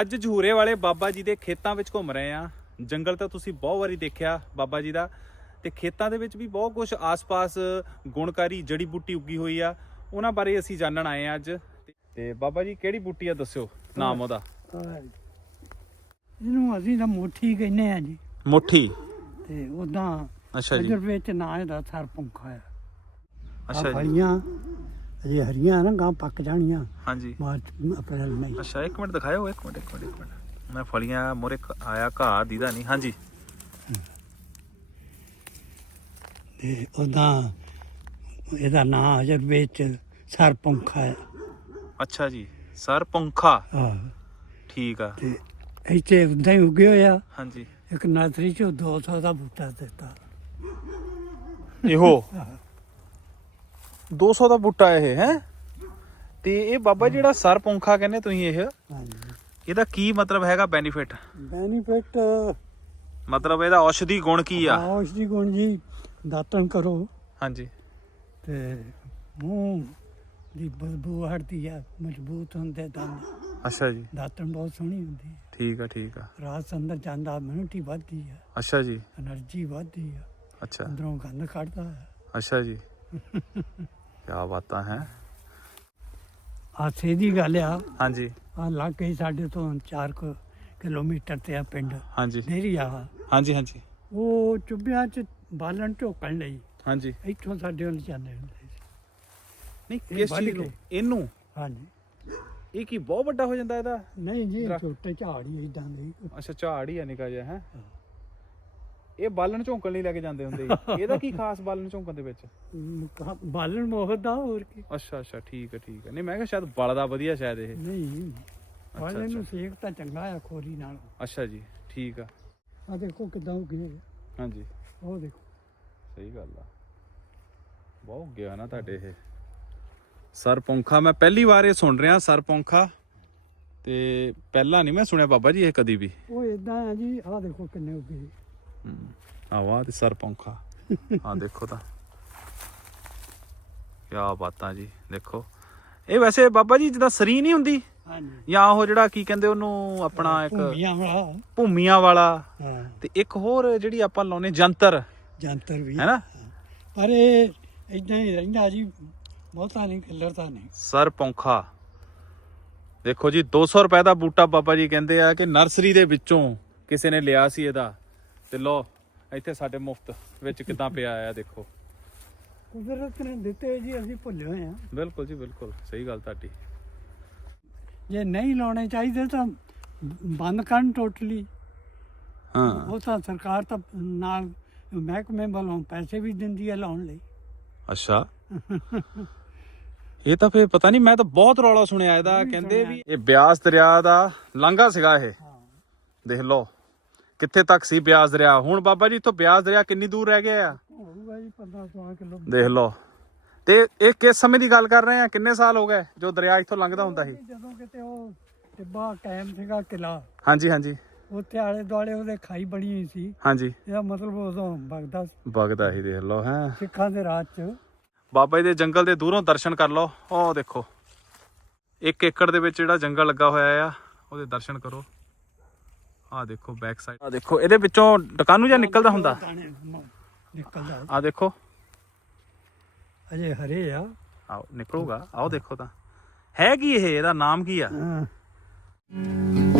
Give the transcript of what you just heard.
ਅੱਜ ਜਹੂਰੇ ਵਾਲੇ ਬਾਬਾ ਜੀ ਦੇ ਖੇਤਾਂ ਵਿੱਚ ਘੁੰਮ ਰਹੇ ਆ ਜੰਗਲ ਤਾਂ ਤੁਸੀਂ ਬਹੁਤ ਵਾਰੀ ਦੇਖਿਆ ਬਾਬਾ ਜੀ ਦਾ। ਤੇ ਖੇਤਾਂ ਦੇ ਵਿੱਚ ਵੀ ਬਹੁਤ ਕੁਝ ਆਸ-ਪਾਸ ਗੁਣਕਾਰੀ ਜੜੀ ਬੂਟੀ ਉੱਗੀ ਹੋਈ ਆ। ਉਹਨਾਂ ਬਾਰੇ ਅਸੀਂ ਜਾਣਨ ਆਏ ਆ ਅੱਜ। ਤੇ ਬਾਬਾ ਜੀ ਕਿਹੜੀ ਬੂਟੀ ਆ ਦੱਸਿਓ? ਨਾਮ ਉਹਦਾ। ਇਹਨੂੰ ਅਸੀਂ ਤਾਂ ਮੁੱਠੀ ਕਹਿੰਦੇ ਆ ਜੀ। ਮੁੱਠੀ? ਤੇ ਉਦਾਂ ਅੱਛਾ ਜੀ। ਅਜਰ ਵਿੱਚ ਨਾਂ ਇਹਦਾ ਸਰਪੰਖਾ ਆ। ਅੱਛਾ ਜੀ। ਫਲੀਆਂ ਅਜੇ ਹਰੀਆਂ ਨਾ ਗਾਂ ਪੱਕ ਜਾਣੀਆਂ। ਹਾਂਜੀ। ਮਾਰਚ ਅਪ੍ਰੈਲ ਨਹੀਂ ਅੱਛਾ ਇੱਕ ਮਿੰਟ ਦਿਖਾਇਓ ਇੱਕ ਮਿੰਟ ਇੱਕ ਮਿੰਟ ਇੱਕ ਮਿੰਟ। ਮੈਂ ਫਲੀਆਂ ਮੋਰੇ ਆਇਆ ਘਾਹ ਦੀਦਾ ਨਹੀਂ ਹਾਂਜੀ। ਤੇ ਉਦਾਂ ਇਹਦਾ ਨਾਂ ਅਜਰ ਵਿੱਚ ਸਰਪੰਖਾ ਆ ਅੱਛਾ ਜੀ ਸਰ ਪੰਖਾ। ਆਹ, ਠੀਕ ਆ। ਤੇ ਇੱਥੇ ਉਦਾਂ ਹੀ ਉੱਗੇ ਹੋਇਆ। ਹਾਂਜੀ। ਇੱਕ ਨਰਸਰੀ ਚੋਂ 200 ਦਾ ਬੂਟਾ ਦਿੱਤਾ। ਇਹੋ? 200 ਦਾ ਬੂਟਾ ਇਹ ਹੈ? ਤੇ ਇਹ ਬਾਬਾ ਜਿਹੜਾ ਸਰਪੁੰਖਾ ਕਹਿੰਦੇ ਤੁਸੀਂ ਇਹ। ਹਾਂਜੀ। ਇਹਦਾ ਕੀ ਮਤਲਬ ਹੈਗਾ ਬੈਨੀਫਿਟ ਬੈਨੀਫਿਟ ਮਤਲਬ ਇਹਦਾ ਔਸ਼ਧੀ ਗੁਣ ਕੀ ਆ? ਔਸ਼ਧੀ ਗੁਣ ਜੀ ਦਾਤਨ ਕਰੋ। ਹਾਂਜੀ। ਤੇ ਮੂੰਹ ਦੀ ਬਦਬੂ ਹਟਦੀ ਆ ਮਜ਼ਬੂਤ ਹੁੰਦੇ ਦੰਦ। ਅੱਛਾ ਜੀ। ਦਾਤਨ ਬਹੁਤ ਸੋਹਣੀ ਹੁੰਦੀ ਠੀਕ ਆ ਠੀਕ ਆ। ਰਾਤ ਅੰਦਰ ਜਾਂਦਾ ਇਮਿਊਨਿਟੀ ਵੱਧਦੀ ਆ। ਅੱਛਾ ਜੀ। એનર્ਜੀ ਵੱਧਦੀ ਆ। ਅੱਛਾ। ਅੰਦਰੋਂ ਗੰਦ ਕੱਢਦਾ ਅੱਛਾ ਜੀ। ਕੀ ਬਾਤਾਂ ਹੈ? ਹਾਸੇ ਦੀ ਗੱਲ ਆ। ਹਾਂਜੀ। ਆ ਲੱਗ ਸਾਡੇ ਤੋਂ 4 ਕਿਲੋਮੀਟਰ ਤੇ ਆ ਪਿੰਡ। ਹਾਂਜੀ। ਨੇਰੀ ਆ। ਹਾਂਜੀ ਹਾਂਜੀ। ਉਹ ਚੁੱਭਿਆਂ ਚ ਬਾਲਣ ਝੋਕਣ ਲਈ। ਹਾਂਜੀ। ਇੱਥੋਂ ਸਾਡੇ ਵੱਲ ਜਾਂਦੇ ਹੁੰਦੇ ਸੀ। ਨਹੀਂ ਕਿਸ ਵੱਢ ਚੀਜ਼ ਨੂੰ। ਇਹਨੂੰ? ਹਾਂਜੀ। ਇਹ ਕੀ ਬਹੁਤ ਵੱਡਾ ਹੋ ਜਾਂਦਾ ਇਹਦਾ? ਨਹੀਂ ਜੀ ਦਰੱਖਤ। ਛੋਟੇ ਝਾੜ ਹੀ ਇਦਾਂ ਦੇ। ਅੱਛਾ ਝਾੜ ਹੀ ਆ ਨਿਕਾ ਜਿਹਾ ਹੈ? ਹਾਂ। ਇਹ ਬਾਲਣ ਝੋਂਕਣ ਲਈ ਲੈ ਕੇ ਜਾਂਦੇ ਹੁੰਦੇ ਸੀ। ਇਹਦਾ ਕੀ ਖਾਸ ਬਾਲਣ ਝੋਂਕਣ ਦੇ ਵਿੱਚ? ਬਾਲਣ ਮੋਹਤ ਦਾ ਹੋਰ ਕੀ? ਅੱਛਾ ਅੱਛਾ ਠੀਕ ਹੈ ਠੀਕ ਹੈ। ਨਹੀਂ ਮੈਂ ਕਿਹਾ ਸ਼ਾਇਦ ਬਲਦਾ ਵਧੀਆ ਸ਼ਾਇਦ ਇਹ। ਨਹੀਂ ਬਾਲਣ ਨੂੰ ਸੇਕ ਤਾਂ ਚੰਗਾ ਆ ਖੋਰੀ ਨਾਲ। ਅੱਛਾ ਜੀ ਠੀਕ ਆ। ਆ ਦੇਖੋ ਕਿਦਾਂ ਗਏ। ਹਾਂਜੀ। ਉਹ ਦੇਖੋ। ਸਹੀ ਗੱਲ ਆ। ਬਹੁਤ ਗਿਆ ਨਾ ਤੁਹਾਡੇ ਇਹ। ਸਰਪੌਂਖਾ ਮੈਂ ਪਹਿਲੀ ਵਾਰ ਇਹ ਸੁਣ ਰਿਹਾ ਸਰਪੌਂਖਾ। ਤੇ ਪਹਿਲਾਂ ਨਹੀਂ ਮੈਂ ਸੁਣਿਆ ਬਾਬਾ ਜੀ ਇਹ ਕਦੀ ਵੀ। ਉਹ ਇਦਾਂ ਆ ਜੀ ਆ ਦੇਖੋ ਕਿੰਨੇ ਗਏ। ਆਵਾ ਤੇ ਸਰਪੌਂਖਾ ਹਾਂ ਦੇਖੋ ਤਾਂ। ਕੀ ਬਾਤਾਂ ਜੀ ਦੇਖੋ। ਇਹ ਵੈਸੇ ਬਾਬਾ ਜੀ ਜਿੱਦਾਂ ਸਰੀ ਨਹੀਂ ਹੁੰਦੀ? ਹਾਂਜੀ। ਜਾਂ ਉਹ ਜਿਹੜਾ ਕੀ ਕਹਿੰਦੇ ਉਹਨੂੰ ਆਪਣਾ ਇੱਕ ਭੂਮੀਆਂ ਵਾਲਾ। ਭੂਮੀਆਂ ਵਾਲਾ। ਹਾਂ। ਤੇ ਇੱਕ ਹੋਰ ਜਿਹੜੀ ਆਪਾਂ ਲਾਉਨੇ ਜੰਤਰ। ਜੰਤਰ ਵੀ। ਹੈਨਾ? ਪਰ ਇਹ ਇਦਾਂ ਹੀ ਰਹਿੰਦਾ ਜੀ ਬਹੁਤਾ ਨਹੀਂ ਖਿਲਰਦਾ ਨਹੀਂ। ਸਰਪੌਂਖਾ ਦੇਖੋ ਜੀ 200 ਰੁਪਏ ਦਾ ਬੂਟਾ ਬਾਬਾ ਜੀ ਕਹਿੰਦੇ ਆ ਕਿ ਨਰਸਰੀ ਦੇ ਵਿੱਚੋਂ ਕਿਸੇ ਨੇ ਲਿਆ ਸੀ ਇਹਦਾ। ਤੇ ਲੋ ਇੱਥੇ ਸਾਡੇ ਮੁਫਤ ਵਿੱਚ ਕਿਦਾਂ ਪਿਆ ਆ ਦੇਖੋ। ਕੁਦਰਤ ਨੇ ਦਿੱਤੇ ਜੀ ਅਸੀਂ ਭੁੱਲੇ ਹੋਏ ਆ। ਬਿਲਕੁਲ ਜੀ ਬਿਲਕੁਲ। ਸਹੀ ਗੱਲ ਤੁਹਾਡੀ। ਜੇ ਨਹੀਂ ਲਾਉਣੇ ਚਾਹੀਦੇ ਤਾਂ ਬੰਦ ਕਰਨ ਟੋਟਲੀ। ਹਾਂ। ਉਹ ਤਾਂ ਸਰਕਾਰ ਤਾਂ ਨਾਲ ਮਹਿਕਮੇ ਵੱਲੋਂ ਪੈਸੇ ਵੀ ਦਿੰਦੀ ਹੈ ਲਾਉਣ ਲਈ। ਅੱਛਾ। ਇਹ ਤਾਂ ਫੇਰ ਪਤਾ ਨਹੀਂ ਮੈਂ ਤਾਂ ਬਹੁਤ ਰੌਲਾ ਸੁਣਿਆ ਇਹਦਾ। ਕਹਿੰਦੇ ਵੀ ਇਹ ਬਿਆਸ ਦਰਿਆ ਦਾ ਲਾਂਘਾ ਸੀਗਾ ਇਹ। ਦੇਖ ਲਓ। ਕਿੱਥੇ ਤੱਕ ਸੀ ਬਿਆਸ ਦਰਿਆ? ਹੁਣ ਬਾਬਾ ਜੀ ਇੱਥੋਂ ਬਿਆਸ ਦਰਿਆ ਕਿੰਨੀ ਦੂਰ ਰਹਿ ਗਿਆ ਆ? ਹੋਊਗਾ ਜੀ 15 16 ਕਿਲੋ ਦੇਖ ਲਓ। ਤੇ ਇਹ ਕਿਸ ਸਮੇਂ ਦੀ ਗੱਲ ਕਰ ਰਹੇ ਆ? ਕਿੰਨੇ ਸਾਲ ਹੋ ਗਏ ਜੋ ਦਰਿਆ ਇੱਥੋਂ ਲੰਘਦਾ ਹੁੰਦਾ ਸੀ? ਜਦੋਂ ਕਿਤੇ ਉਹ ਟਿੱਬਾ ਕਾਇਮ ਸੀਗਾ ਕਿਲਾ ਹਾਂਜੀ ਹਾਂਜੀ। ਉੱਥੇ ਆਲੇ ਦੁਆਲੇ ਉਹਦੇ ਖਾਈ ਬਣੀ ਹੋਈ ਸੀ। ਹਾਂਜੀ। ਇਹਦਾ ਮਤਲਬ ਉਦੋਂ ਬਗਦਾ ਵਗਦਾ ਹੀ ਦੇਖ ਲਓ ਹੈ। ਸਿੱਖਾਂ ਦੇ ਰਾਜ ਚ। ਬਾਬਾ ਜੀ ਦੇ ਜੰਗਲ ਦੇ ਦੂਰੋਂ ਦਰਸ਼ਨ ਕਰ ਲਓ। ਉਹ ਦੇਖੋ। ਇੱਕ ਏਕੜ ਦੇ ਵਿੱਚ ਜਿਹੜਾ ਜੰਗਲ ਲੱਗਾ ਹੋਇਆ ਆ ਉਹਦੇ ਦਰਸ਼ਨ ਕਰੋ। ਆਹ ਦੇਖੋ ਬੈਕ ਸਾਈਡ ਆਹ ਦੇਖੋ ਇਹਦੇ ਵਿੱਚੋਂ ਡਕਾਨੂ ਜਾਂ ਨਿਕਲਦਾ ਹੁੰਦਾ? ਦਾਣੇ ਮ- ਨਿਕਲਦਾ। ਆਹ ਦੇਖੋ। ਅਜੇ ਹਰੇ ਆ। ਆਓ ਨਿਕਲੂਗਾ। ਆਓ ਦੇਖੋ ਤਾਂ। ਹੈ ਕੀ ਇਹ? ਇਹਦਾ ਨਾਮ ਕੀ ਆ? ਹਾਂ।